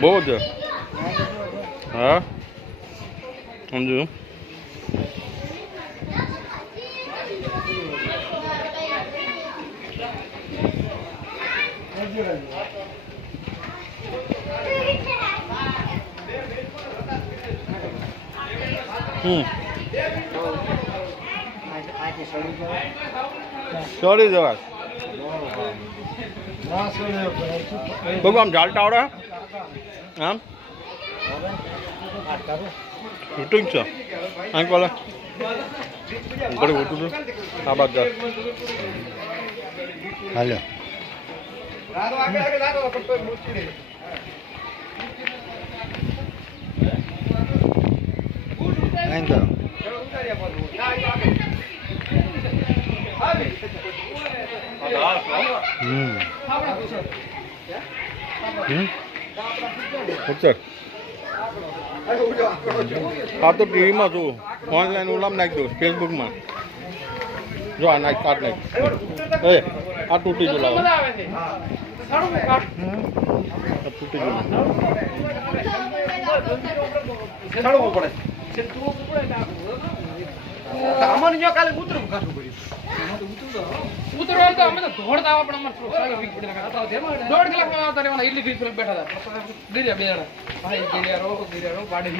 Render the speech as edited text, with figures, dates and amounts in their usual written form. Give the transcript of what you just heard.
બહુ છે હા સમજુ સોરી જવાય બગુ આમ ઝાલટા આવડે આમ શૂટિંગ છે આંખ વાળા ઘડી ઉઠું છું આ બાદ હાલો હા તો ટીવીમાં છું ઓનલાઈન ઓલામાં નાખી દઉં ફેસબુકમાં જો આ નાખ કાઢ નાખ એ આ તૂટી ગયું લાવો તૂટી ગયું કાલે ઉતરવું કાઢવું પડ્યું ઉતરવા તો અમે તો દોડતા પણ અમારે 1.5 કલાક આવતા રહેવાના એટલી ગીત બેઠા હતા ગીર્યા બે જણા ભાઈ ગીર્યા રો પાડી